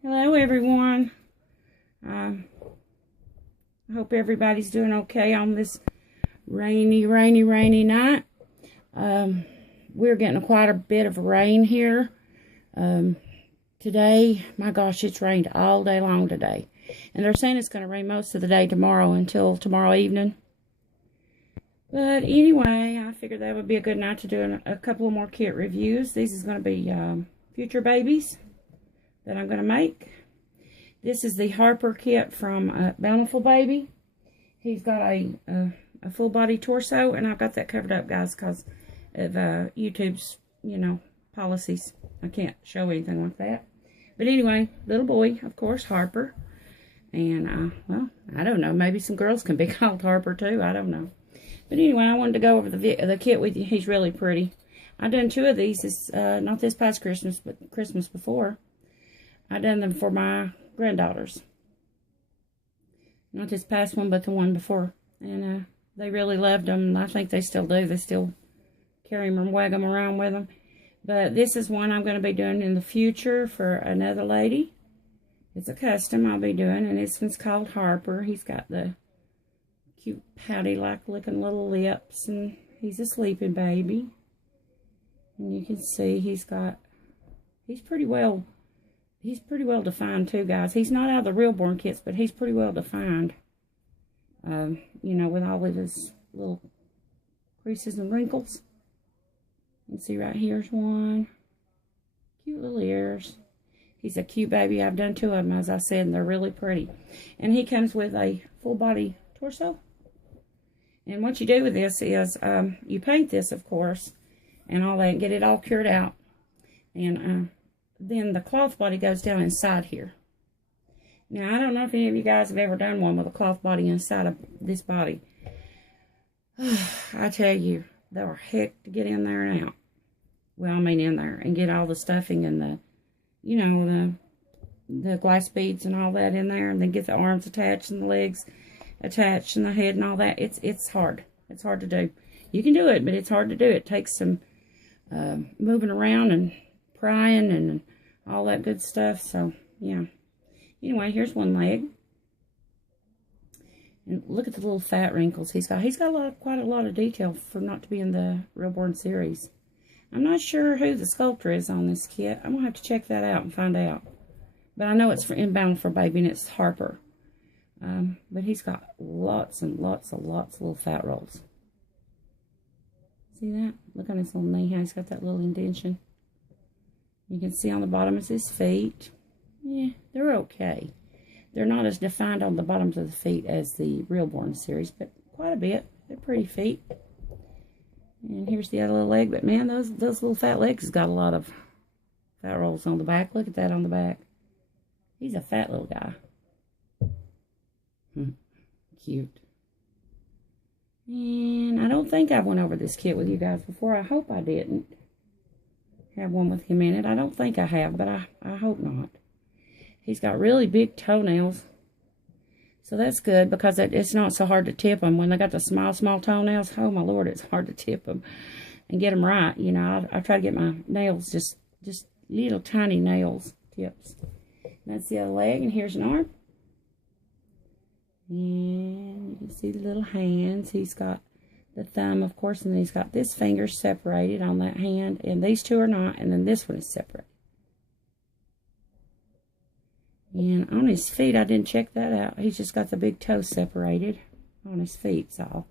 Hello everyone. I hope everybody's doing okay on this rainy night. We're getting quite a bit of rain here. Today, my gosh, it's rained all day long today. And they're saying it's going to rain most of the day tomorrow until tomorrow evening. But anyway, I figured that would be a good night to do a couple of more kit reviews. These is going to be future babies that I'm going to make. This is the Harper kit from Bountiful Baby. He's got a full body torso, and I've got that covered up, guys, because of YouTube's, policies. I can't show anything like that. But anyway, little boy, of course, Harper. And, well, I don't know. Maybe some girls can be called Harper, too. I don't know. But anyway, I wanted to go over the kit with you. He's really pretty. I've done 2 of these, not this past Christmas, but Christmas before. I done them for my granddaughters. Not this past one, but the one before. And they really loved them, and I think they still do. They still carry them and wag them around with them. But this is one I'm going to be doing in the future for another lady. It's a custom I'll be doing, and this one's called Harper. He's got the cute pouty-like looking little lips, and he's a sleeping baby. And you can see he's pretty well defined too, guys. He's not out of the Reborn kits, but he's pretty well defined. With all of his little creases and wrinkles. You can see right here's one. Cute little ears. He's a cute baby. I've done 2 of them, as I said, and they're really pretty. And he comes with a full body torso. And what you do with this is you paint this, of course, and all that, get it all cured out. And then the cloth body goes down inside here. Now, I don't know if any of you guys have ever done one with a cloth body inside of this body. I tell you, they were heck to get in there and out. Well, I mean in there, and get all the stuffing and the glass beads and all that in there, and then get the arms attached and the legs attached and the head and all that. It's hard. It's hard to do. You can do it, but it's hard to do. It takes some moving around and prying and all that good stuff. So yeah, anyway, here's one leg, and look at the little fat wrinkles he's got. He's got quite a lot of detail for not to be in the Reborn series. I'm not sure who the sculptor is on this kit. I'm gonna have to check that out and find out, but I know it's in Bountiful Baby, and it's Harper. But he's got lots and lots of little fat rolls. See that? Look on his little knee, how he's got that little indentation. You can see on the bottom is his feet. Yeah, they're okay. They're not as defined on the bottoms of the feet as the Reborn series, but quite a bit. They're pretty feet. And here's the other little leg. But man, those little fat legs has got a lot of fat rolls on the back. Look at that on the back. He's a fat little guy. Cute. And I don't think I went over this kit with you guys before. I hope I didn't have one with him in it. I don't think I have, but I hope not. He's got really big toenails. So that's good, because it's not so hard to tip them. When they got the small toenails, oh my Lord, it's hard to tip them and get them right. I try to get my nails just little tiny nails tips. That's the other leg, and here's an arm. And you can see the little hands. He's got the thumb, of course, and then he's got this finger separated on that hand, and these 2 are not, and then this one is separate. And on his feet, I didn't check that out. He's just got the big toe separated on his feet, so.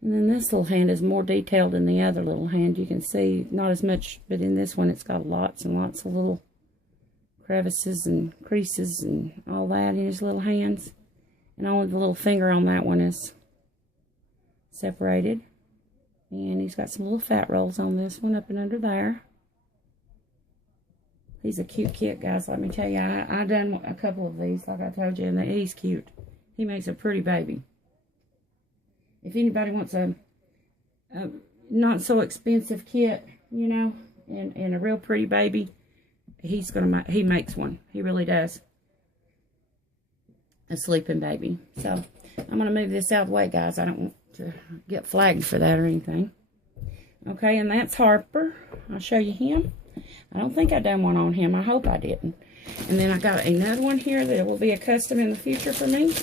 And then this little hand is more detailed than the other little hand. You can see, not as much, but in this one, it's got lots and lots of little crevices and creases and all that in his little hands. And only the little finger on that one is separated. And he's got some little fat rolls on this one up and under there. He's a cute kit, guys. Let me tell you, I done a couple of these, like I told you, and he's cute. He makes a pretty baby. If anybody wants a not so expensive kit, and a real pretty baby, he makes one. He really does. A sleeping baby. So I'm going to move this out of the way, guys. I don't want to get flagged for that or anything. Okay, and that's Harper. I'll show you him. I don't think I done one on him. I hope I didn't. And then I got another one here that will be a custom in the future for me.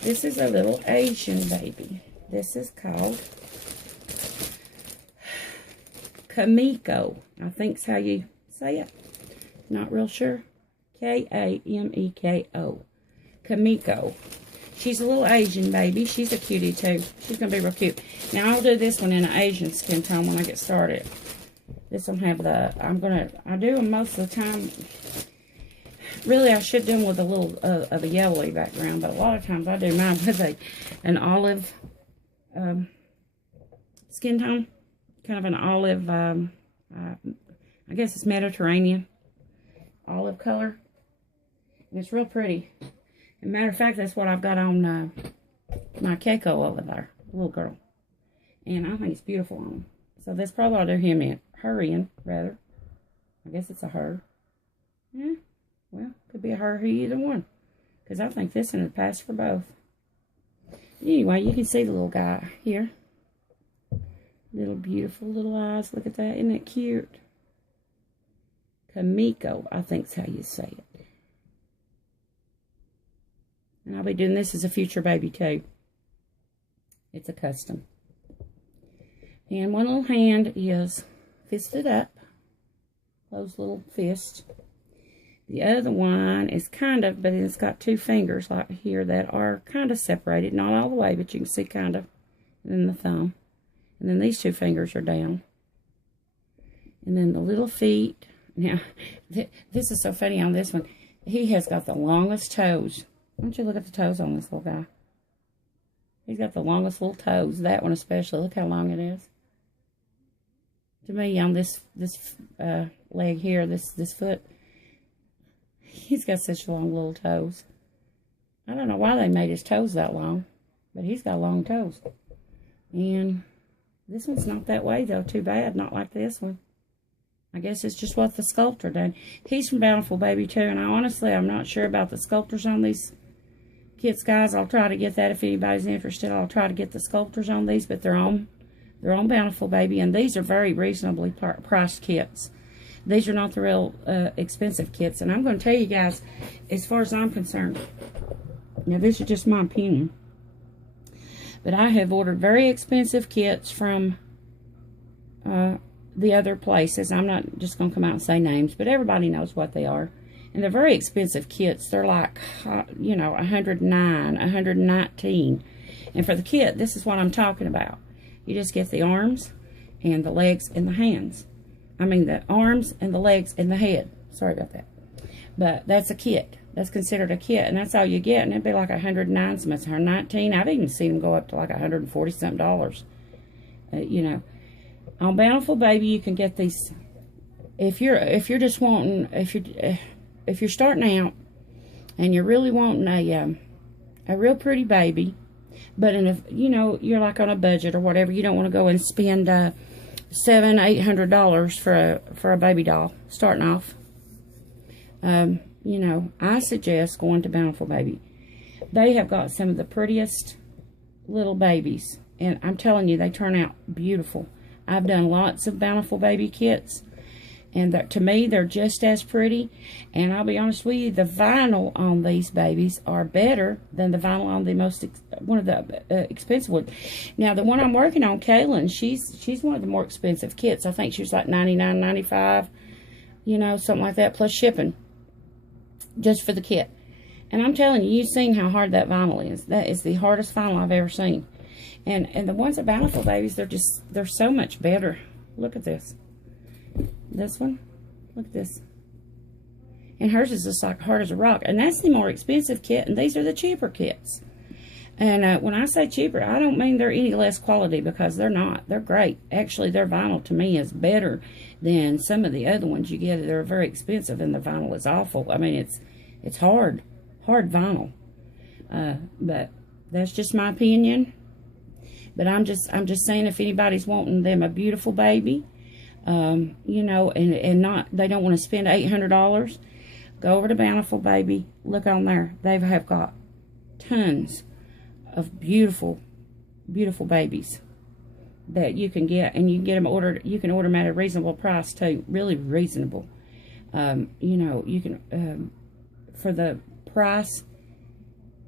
This is a little Asian baby. This is called Kameko. I think's how you say it. Not real sure. Kameko. Kameko. She's a little Asian baby. She's a cutie too. She's going to be real cute. Now, I'll do this one in an Asian skin tone when I get started. This one have the, I do them most of the time. Really, I should do them with a little of a yellowy background, but a lot of times I do mine with an olive skin tone. Kind of an olive, I guess it's Mediterranean olive color. And it's real pretty. As a matter of fact, that's what I've got on my Kameko over there, little girl. And I think it's beautiful on him. So that's probably what I'll do him in. Her in, rather. I guess it's a her. Yeah, well, could be a her, he, either one. Because I think this one would pass for both. Anyway, you can see the little guy here. Little beautiful little eyes. Look at that. Isn't that cute? Kameko, I think is how you say it. And I'll be doing this as a future baby too. It's a custom. And one little hand is fisted up. Closed little fist. The other one is kind of, but it's got two fingers like here that are kind of separated. Not all the way, but you can see kind of. And then the thumb. And then these two fingers are down. And then the little feet. Now, this is so funny on this one. He has got the longest toes. Why don't you look at the toes on this little guy? He's got the longest little toes. That one especially. Look how long it is. To me, on this leg here, this foot, he's got such long little toes. I don't know why they made his toes that long, but he's got long toes. And this one's not that way, though. Too bad. Not like this one. I guess it's just what the sculptor done. He's from Bountiful Baby, too. And I'm not sure about the sculptors on these kits, guys. I'll try to get that if anybody's interested. I'll try to get the sculptors on these, but they're on Bountiful Baby. And these are very reasonably priced kits. These are not the real expensive kits. And I'm going to tell you guys, as far as I'm concerned, now this is just my opinion, but I have ordered very expensive kits from the other places. I'm not just going to come out and say names, but everybody knows what they are. And they're very expensive kits. They're like, you know, $109, $119. And for the kit, this is what I'm talking about. You just get the arms and the legs and the hands. I mean, the arms and the legs and the head. Sorry about that. But that's a kit. That's considered a kit. And that's all you get. And it'd be like $109, some it's $119. I've even seen them go up to like $140-something. You know. On Bountiful Baby, you can get these. If you're just wanting, if you're starting out and you're really wanting a real pretty baby, but you know, you're like on a budget or whatever, you don't want to go and spend $700-800 for a baby doll starting off. You know, I suggest going to Bountiful Baby. They have got some of the prettiest little babies, and I'm telling you, they turn out beautiful. I've done lots of Bountiful Baby kits, and to me, they're just as pretty. And I'll be honest with you, the vinyl on these babies are better than the vinyl on the one of the expensive ones. Now, the one I'm working on, Kaylin, she's one of the more expensive kits. I think she was like $99.95, you know, something like that, plus shipping, just for the kit. And I'm telling you, you've seen how hard that vinyl is. That is the hardest vinyl I've ever seen. And the ones at Bountiful Babies, they're so much better. Look at this. This one. Look at this. And hers is just like hard as a rock. And that's the more expensive kit, and these are the cheaper kits. And when I say cheaper, I don't mean they're any less quality, because they're not. They're great. Actually, their vinyl to me is better than some of the other ones you get. They're very expensive, and the vinyl is awful. I mean, it's hard vinyl. But that's just my opinion. But I'm just saying, if anybody's wanting them a beautiful baby, you know, and they don't want to spend $800, go over to Bountiful Baby. Look on there. They have got tons of beautiful, beautiful babies. that you can get, and you can get them ordered. You can order them at a reasonable price too, really reasonable. You know, you can for the price,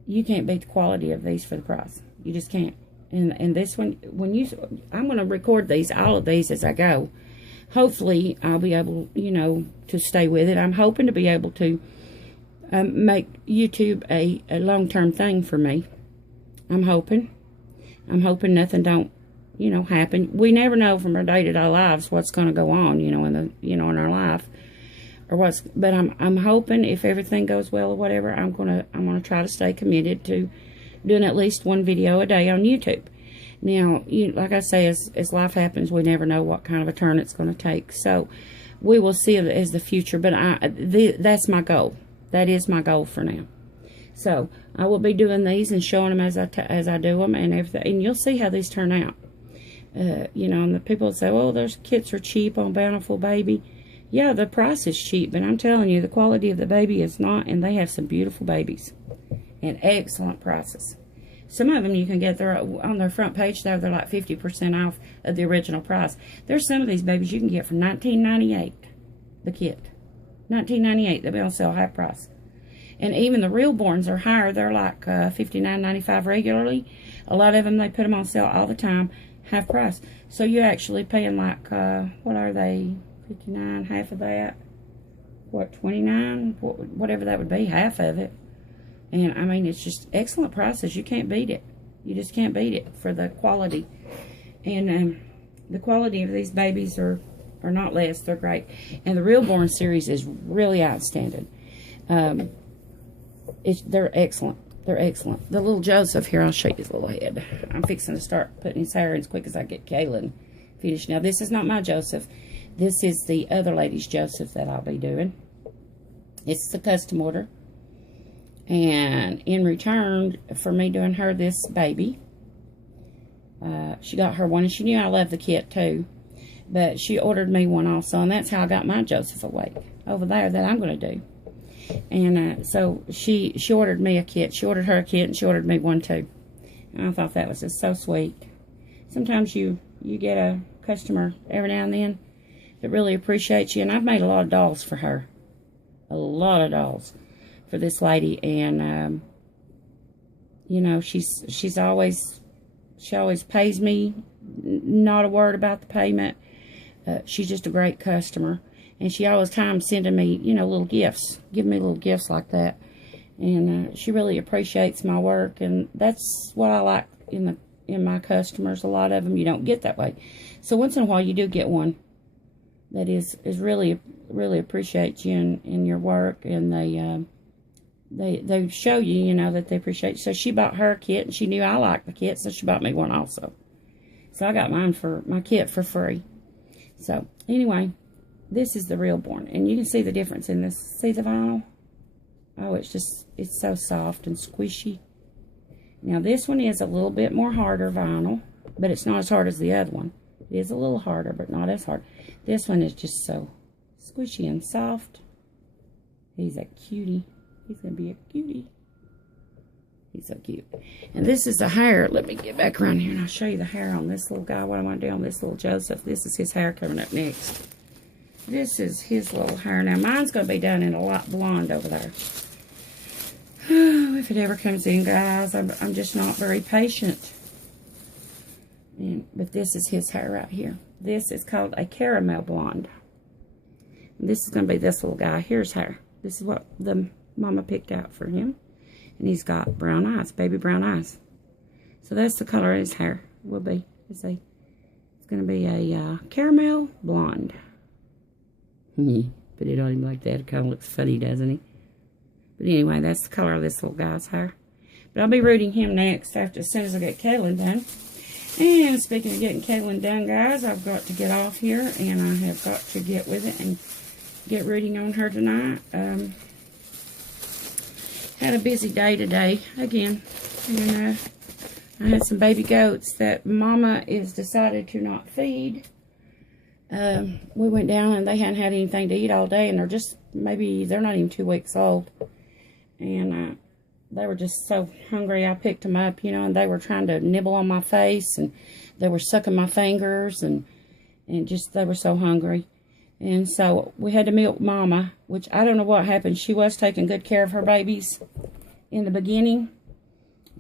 you can't beat the quality of these for the price. You just can't. And this one, I'm going to record all of these as I go. Hopefully, I'll be able, you know, to stay with it. I'm hoping to be able to make YouTube a long-term thing for me. I'm hoping nothing don't, you know, happen. We never know from our day-to-day lives what's going to go on, you know, in our life, or what's. But I'm hoping if everything goes well or whatever, I'm gonna try to stay committed to doing at least one video a day on YouTube. Now, like I say, as life happens, we never know what kind of a turn it's going to take. So we will see as the future. But that's my goal. That is my goal for now. So I will be doing these and showing them as I do them and everything. And you'll see how these turn out. You know, and the people say, "Oh, those kits are cheap on Bountiful Baby." Yeah, the price is cheap, but I'm telling you, the quality of the baby is not. And they have some beautiful babies and excellent prices. Some of them you can get on their front page there. They're like 50% off of the original price. There's some of these babies you can get for $19.98. The kit, $19.98. They'll be on sale half price. And even the Reborns are higher. They're like $59.95 regularly. A lot of them, they put them on sale all the time, half price. So you're actually paying like what are they? 59, half of that. What, 29? Whatever that would be, half of it. And, I mean, it's just excellent prices. You can't beat it. You just can't beat it for the quality. And the quality of these babies are not less. They're great. And the Reborn series is really outstanding. They're excellent. They're excellent. The little Joseph here, I'll show you his little head. I'm fixing to start putting his hair in as quick as I get Kaylin finished. Now, this is not my Joseph. This is the other lady's Joseph that I'll be doing. It's the custom order. And in return for me doing her this baby, she got her one, and she knew I loved the kit too, but she ordered me one also, and that's how I got my Joseph Awake over there that I'm going to do. And so she ordered me a kit. She ordered her a kit, and she ordered me one too. And I thought that was just so sweet. Sometimes you get a customer every now and then that really appreciates you, and I've made a lot of dolls for her. A lot of dolls for this lady, and you know, she always pays me, not a word about the payment. She's just a great customer, and she always times sending me, you know, little gifts, giving me little gifts like that, and she really appreciates my work, and that's what I like in my customers. A lot of them you don't get that way, so once in a while you do get one that is really appreciates you in your work, and they show you, you know, that they appreciate you. So she bought her a kit, and she knew I liked the kit, so she bought me one also. So I got my kit for free. So anyway, this is the Reborn, and you can see the difference in this. See the vinyl? Oh, it's so soft and squishy. Now this one is a little bit more harder vinyl, but it's not as hard as the other one. It is a little harder, but not as hard. This one is just so squishy and soft. He's a cutie. He's going to be a cutie. He's so cute. And this is the hair. Let me get back around here and I'll show you the hair on this little guy. What I want to do on this little Joseph. This is his hair coming up next. This is his little hair. Now, mine's going to be done in a lot blonde over there. If it ever comes in, guys, I'm just not very patient. But this is his hair right here. This is called a caramel blonde. And this is going to be this little guy. Here's hair. This is what the mama picked out for him. And he's got brown eyes, baby brown eyes. So that's the color of his hair will be. It's going to be a caramel blonde. But it on him like that. It kind of looks funny, doesn't he? But anyway, that's the color of this little guy's hair. But I'll be rooting him next as soon as I get Kaylin done. And speaking of getting Kaylin done, guys, I've got to get off here, and I have got to get with it and get rooting on her tonight. Had a busy day today, again. And I had some baby goats that Mama is decided to not feed. We went down, and they hadn't had anything to eat all day, and they're not even 2 weeks old. And they were just so hungry. I picked them up, you know, and they were trying to nibble on my face, and they were sucking my fingers, and just, they were so hungry. And so we had to milk Mama, which I don't know what happened. She was taking good care of her babies in the beginning.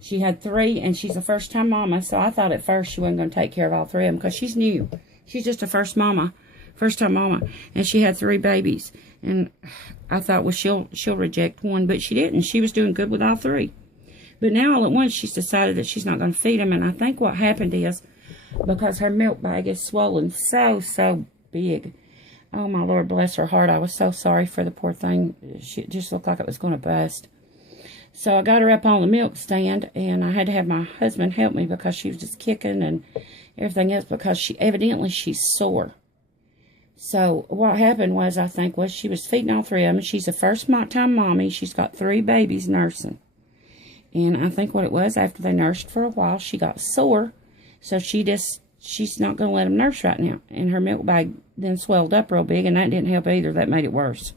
She had 3, and she's a first-time mama, so I thought at first she wasn't going to take care of all 3 of them because she's new. She's just a first-time mama, and she had 3 babies. And I thought, well, she'll reject one, but she didn't. She was doing good with all 3. But now all at once she's decided that she's not going to feed them, and I think what happened is because her milk bag is swollen so big. Oh, my Lord, bless her heart. I was so sorry for the poor thing. She just looked like it was going to bust. So I got her up on the milk stand, and I had to have my husband help me because she was just kicking and everything else because she's sore. So what happened was, I think, was she was feeding all 3 of them. She's a first-time mommy. She's got 3 babies nursing. And I think what it was, after they nursed for a while, she got sore. So she's not going to let them nurse right now. And her milk bag then swelled up real big, and that didn't help either. That made it worse.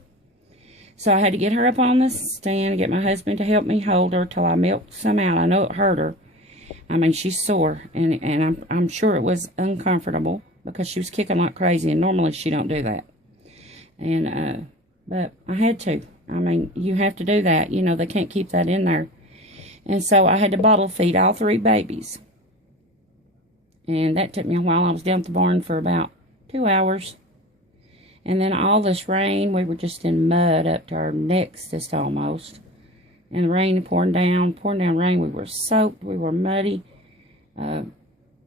So I had to get her up on the stand and get my husband to help me hold her till I milked some out. I know it hurt her. I mean, she's sore, and I'm sure it was uncomfortable because she was kicking like crazy, and normally she don't do that. And but I had to. I mean, you have to do that. You know, they can't keep that in there. And so I had to bottle feed all 3 babies. And that took me a while. I was down at the barn for about 2 hours. And then all this rain, we were just in mud up to our necks just almost. And the rain pouring down rain. We were soaked, we were muddy. And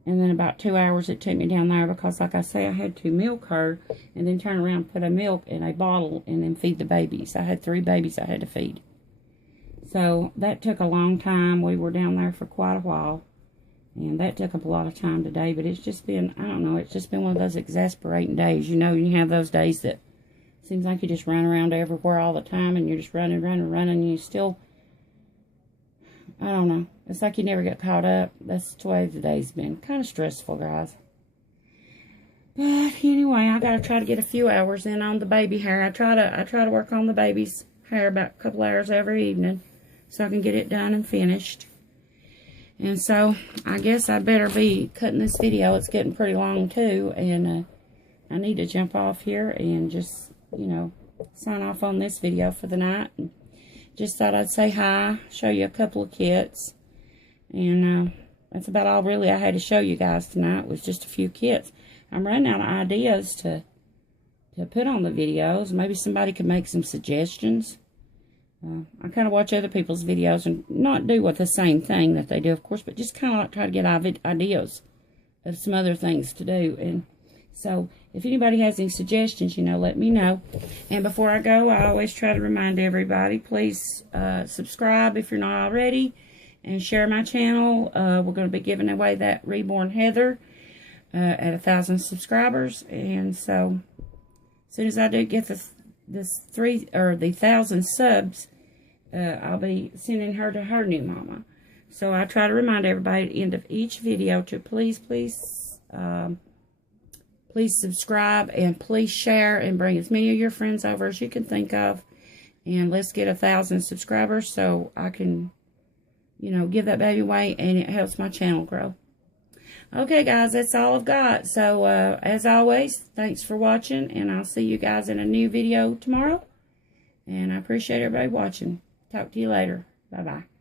then about 2 hours it took me down there because, like I say, I had to milk her and then turn around and put a milk in a bottle and then feed the babies. I had 3 babies I had to feed. So that took a long time. We were down there for quite a while. And that took up a lot of time today, but it's just been, I don't know, it's just been one of those exasperating days. You know, you have those days that seems like you just run around everywhere all the time, and you're just running, and you still, I don't know, it's like you never get caught up. That's the way the day's been. Kind of stressful, guys. But anyway, I got to try to get a few hours in on the baby hair. I try to work on the baby's hair about a couple hours every evening so I can get it done and finished. And so, I guess I better be cutting this video. It's getting pretty long, too. And I need to jump off here and just, you know, sign off on this video for the night. And just thought I'd say hi, show you a couple of kits. And that's about all, really, I had to show you guys tonight, was just a few kits. I'm running out of ideas to put on the videos. Maybe somebody could make some suggestions. I kind of watch other people's videos and not do with the same thing that they do, of course, but just kind of like try to get ideas of some other things to do. And so if anybody has any suggestions, you know, let me know. And before I go, I always try to remind everybody, please subscribe if you're not already, and share my channel. We're going to be giving away that Reborn Heather at 1,000 subscribers. And so as soon as I do get the 1,000 subs, I'll be sending her to her new mama. So I try to remind everybody at the end of each video to please subscribe, and please share, and bring as many of your friends over as you can think of. And let's get 1,000 subscribers so I can, you know, give that baby away, and it helps my channel grow. Okay, guys, that's all I've got. So, as always, thanks for watching, and I'll see you guys in a new video tomorrow. And I appreciate everybody watching. Talk to you later. Bye-bye.